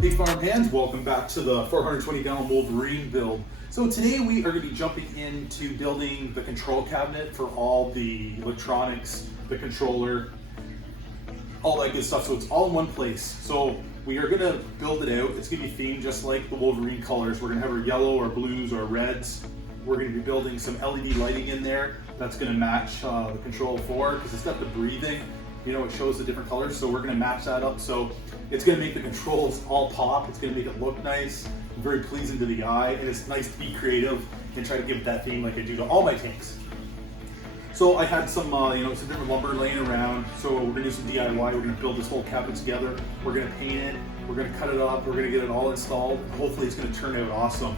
Hey farm hands, welcome back to the 420 gallon Wolverine build. So today we are going to be jumping into building the control cabinet for all the electronics, the controller, all that good stuff. So it's all in one place. So we are going to build it out. It's going to be themed just like the Wolverine colors. We're going to have our yellow, our blues, our reds. We're going to be building some LED lighting in there that's going to match the Control 4 because it's got the breathing. You know, it shows the different colors, so we're going to match that up. So it's going to make the controls all pop. It's going to make it look nice, very pleasing to the eye, and it's nice to be creative and try to give it that theme like I do to all my tanks. So I had some, some different lumber laying around. So we're going to do some DIY. We're going to build this whole cabinet together. We're going to paint it. We're going to cut it up. We're going to get it all installed. Hopefully, it's going to turn out awesome.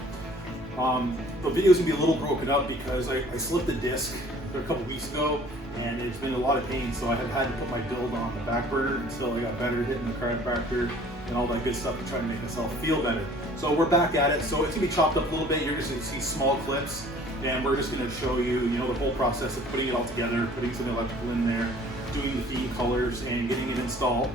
The video is going to be a little broken up because I slipped a disc a couple weeks ago. And it's been a lot of pain, so I have had to put my build on the back burner until I got better hitting the chiropractor and all that good stuff to try to make myself feel better. So we're back at it. So it's gonna be chopped up a little bit. You're just gonna see small clips, and we're just gonna show you, the whole process of putting it all together, putting some electrical in there, doing the theme colors, and getting it installed.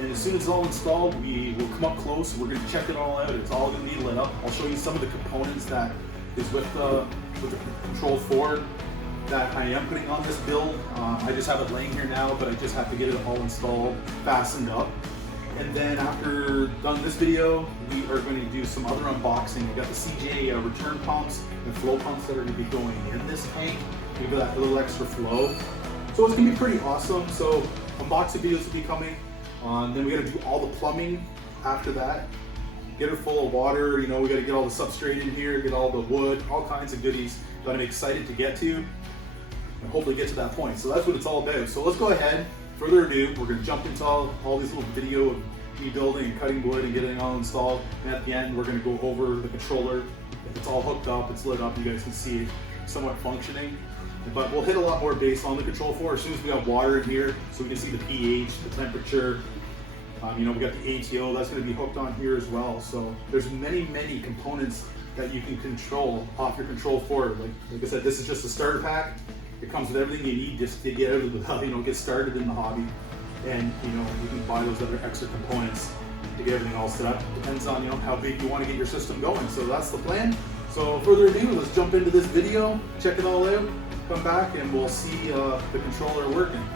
And as soon as it's all installed, we will come up close. We're gonna check it all out. It's all gonna be lit up. I'll show you some of the components that is with the Control 4. That I am putting on this build. I just have it laying here now, but I just have to get it all installed, fastened up. And then after done this video, we are going to do some other unboxing. We've got the CJ return pumps and flow pumps that are going to be going in this tank. We've got a little extra flow. So it's going to be pretty awesome. So unboxing videos will be coming. Then we got to do all the plumbing after that. Get it full of water. We got to get all the substrate in here, get all the wood, all kinds of goodies that I'm excited to get to. And hopefully get to that point. So that's what it's all about. So let's go ahead, further ado, we're gonna jump into all these little video of me building and cutting wood and getting it all installed. And at the end, we're gonna go over the controller. It's all hooked up, it's lit up, you guys can see it somewhat functioning. But we'll hit a lot more base on the Control 4 as soon as we got water in here, so we can see the pH, the temperature. We got the ATO, that's gonna be hooked on here as well. So there's many components that you can control off your Control 4. Like I said, this is just a starter pack. It comes with everything you need just to get out of the, get started in the hobby. And, you can buy those other extra components to get everything all set up. Depends on, how big you want to get your system going. So that's the plan. So further ado, let's jump into this video, check it all out, come back, and we'll see the controller working.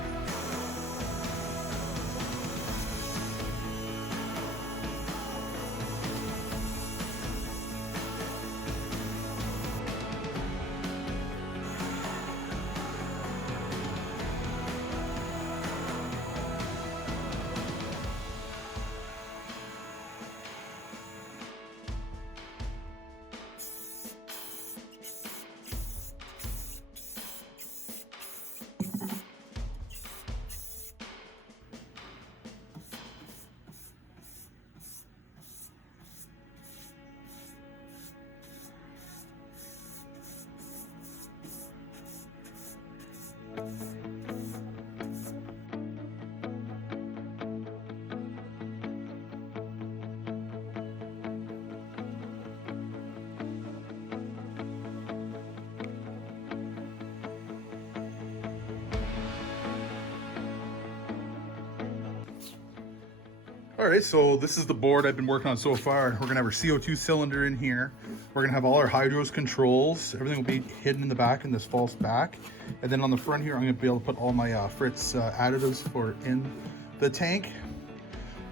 All right, so this is the board I've been working on so far. We're gonna have our CO2 cylinder in here. We're gonna have all our hydros controls. Everything will be hidden in the back in this false back. And then on the front here, I'm gonna be able to put all my Fritz additives for in the tank.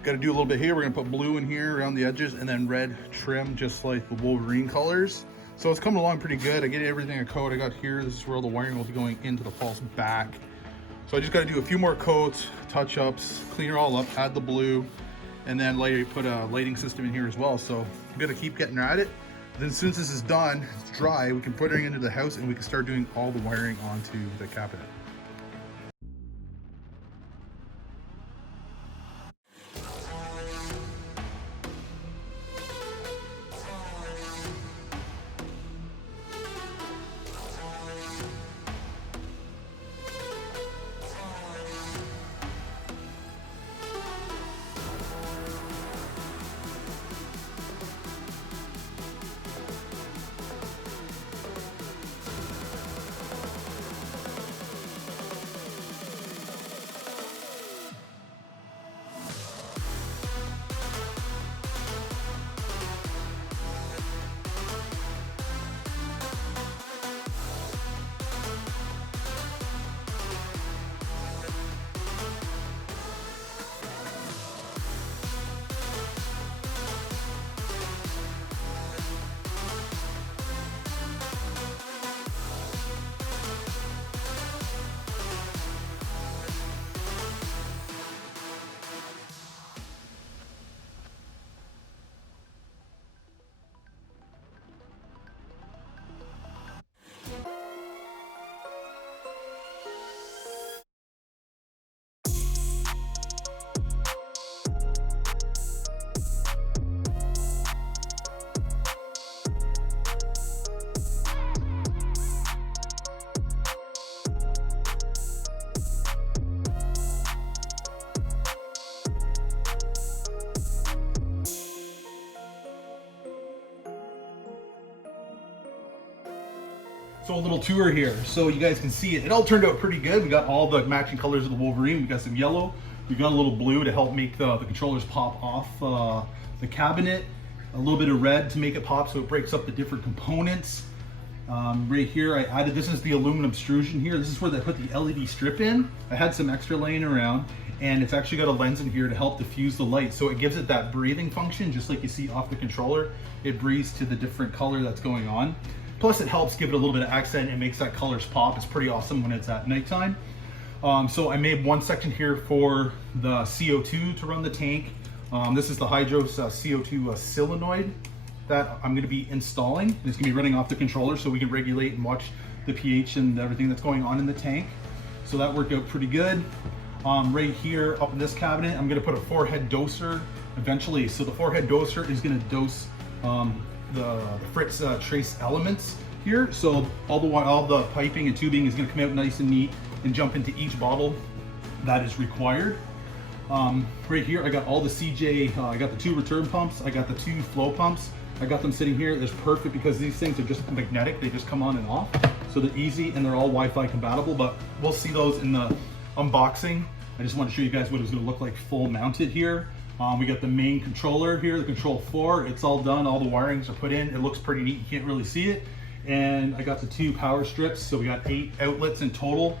Gotta do a little bit here. We're gonna put blue in here around the edges and then red trim, just like the Wolverine colors. So it's coming along pretty good. I get everything a coat I got here. This is where all the wiring will be going into the false back. So I just gotta do a few more coats, touch-ups, clean it all up, add the blue, and then later put a lighting system in here as well. So I'm gonna keep getting at it. Then as soon as this is done, it's dry, we can put it into the house and we can start doing all the wiring onto the cabinet. So a little tour here, so you guys can see it. It all turned out pretty good. We got all the matching colors of the Wolverine. We got some yellow, we got a little blue to help make the controllers pop off the cabinet, a little bit of red to make it pop so it breaks up the different components. Right here I added, this is the aluminum extrusion here. This is where they put the LED strip in. I had some extra laying around, and it's actually got a lens in here to help diffuse the light. So it gives it that breathing function, just like you see off the controller. It breathes to the different color that's going on. Plus it helps give it a little bit of accent and makes that colors pop. It's pretty awesome when it's at nighttime. So I made one section here for the CO2 to run the tank. This is the Hydros CO2 solenoid that I'm going to be installing. It's going to be running off the controller so we can regulate and watch the pH and everything that's going on in the tank. So that worked out pretty good. Right here up in this cabinet, I'm going to put a 4-head doser eventually. So the 4-head doser is going to dose the Fritz trace elements here. So all the piping and tubing is going to come out nice and neat and jump into each bottle that is required. Right here I got all the CJ, I got the 2 return pumps, I got the 2 flow pumps. I got them sitting here. It's perfect because these things are just magnetic. They just come on and off. So they're easy and they're all Wi-Fi compatible, but we'll see those in the unboxing. I just want to show you guys what it's going to look like full mounted here. We got the main controller here, the Control 4. It's all done. All the wirings are put in. It looks pretty neat. You can't really see it. And I got the 2 power strips. So we got 8 outlets in total.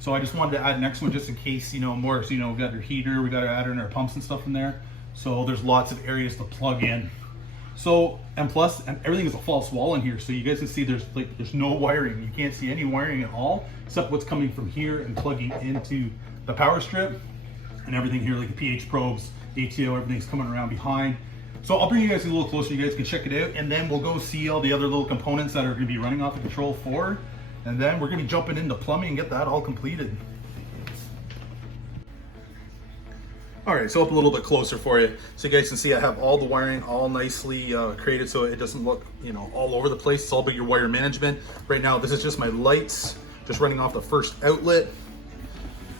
So I just wanted to add an extra one just in case, more. So, we got our heater, we got to add in our pumps and stuff in there. So there's lots of areas to plug in. So, and plus, everything is a false wall in here. So you guys can see there's no wiring. You can't see any wiring at all, except what's coming from here and plugging into the power strip and everything here, like the pH probes, ATO, everything's coming around behind. So I'll bring you guys a little closer. You guys can check it out, and then we'll go see all the other little components that are going to be running off the Control 4. And then we're going to be jumping into plumbing and get that all completed. All right, so up a little bit closer for you. So you guys can see I have all the wiring all nicely created so it doesn't look, all over the place. It's all about your wire management. Right now, this is just my lights, just running off the first outlet.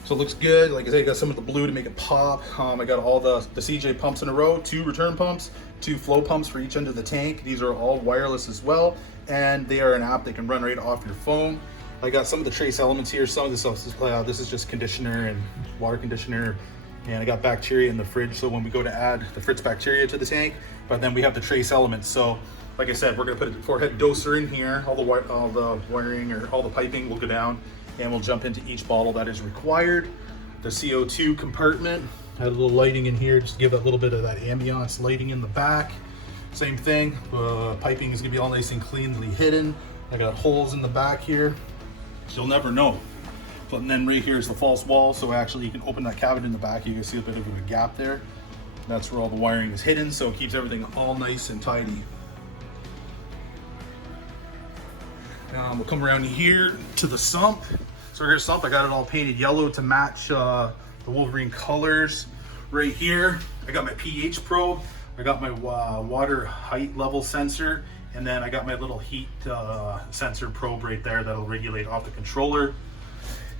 So it looks good. Like I said, I got some of the blue to make it pop. I got all the CJ pumps in a row, 2 return pumps, 2 flow pumps for each end of the tank. These are all wireless as well, and they are an app that can run right off your phone. I got some of the trace elements here. Some of this stuff is this is just conditioner and water conditioner, and I got bacteria in the fridge. So when we go to add the Fritz bacteria to the tank, but then we have the trace elements. So like I said, we're gonna put a 4-head doser in here. All the wiring or all the piping will go down, and we'll jump into each bottle that is required. The CO2 compartment, had a little lighting in here just to give a little bit of that ambiance lighting in the back. Same thing, piping is gonna be all nice and cleanly hidden. I got holes in the back here, so you'll never know. And then right here is the false wall, so actually you can open that cabinet in the back. You can see a bit of a gap there. That's where all the wiring is hidden, so it keeps everything all nice and tidy. We'll come around here to the sump. So here's sump. I got it all painted yellow to match the Wolverine colors. Right here, I got my pH probe. I got my water height level sensor, and then I got my little heat sensor probe right there that'll regulate off the controller.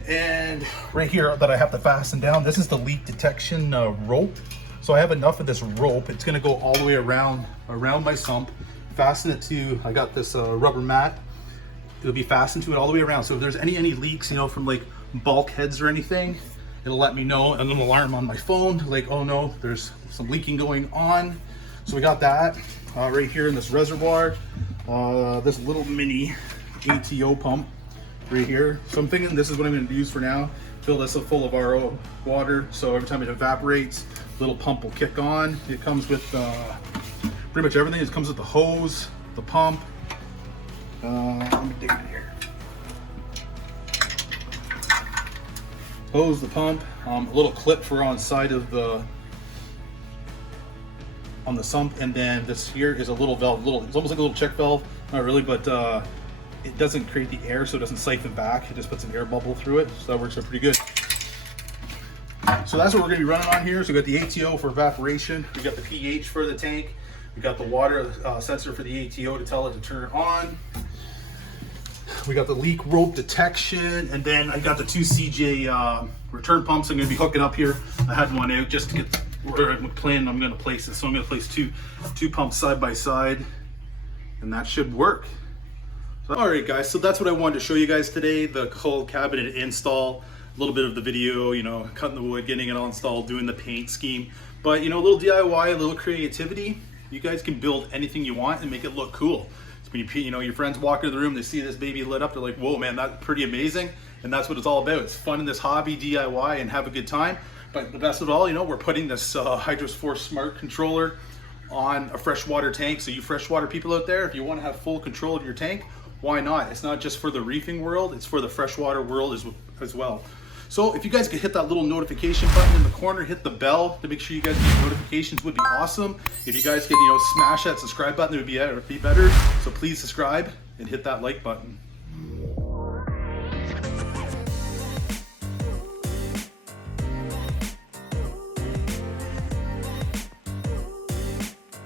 And right here that I have to fasten down, this is the leak detection rope. So I have enough of this rope. It's gonna go all the way around my sump. Fasten it to, I got this rubber mat. It'll be fastened to it all the way around. So if there's any leaks, from like bulkheads or anything, it'll let me know, and an alarm on my phone, like, oh no, there's some leaking going on. So we got that right here in this reservoir, this little mini ATO pump right here. So I'm thinking this is what I'm going to use for now. Fill this up full of RO water, so every time it evaporates, the little pump will kick on. It comes with pretty much everything. It comes with the hose, the pump. Let me dig in here. Hose, the pump, a little clip for on side of on the sump, and then this here is a little valve. It's almost like a little check valve, not really, but it doesn't create the air, so it doesn't siphon back. It just puts an air bubble through it, so that works out pretty good. So that's what we're going to be running on here. So we got the ATO for evaporation, we got the pH for the tank, we got the water sensor for the ATO to tell it to turn on. We got the leak rope detection, and then I got the 2 CJ return pumps I'm going to be hooking up here. I had one out just to get where I'm planning I'm going to place it. So I'm going to place two pumps side by side, and that should work. All right, guys, so that's what I wanted to show you guys today, the whole cabinet install, a little bit of the video, you know, cutting the wood, getting it all installed, doing the paint scheme. But, you know, a little DIY, a little creativity, you guys can build anything you want and make it look cool. So when you know, your friends walk into the room, they see this baby lit up, they're like, whoa, man, that's pretty amazing. And that's what it's all about. It's fun in this hobby, DIY, and have a good time. But the best of all, you know, we're putting this Hydros Force Smart controller on a freshwater tank. So you freshwater people out there, if you want to have full control of your tank, why not? It's not just for the reefing world, it's for the freshwater world as well. So if you guys could hit that little notification button in the corner, hit the bell to make sure you guys get notifications would be awesome. If you guys could, you know, smash that subscribe button, it would be better. So please subscribe and hit that like button.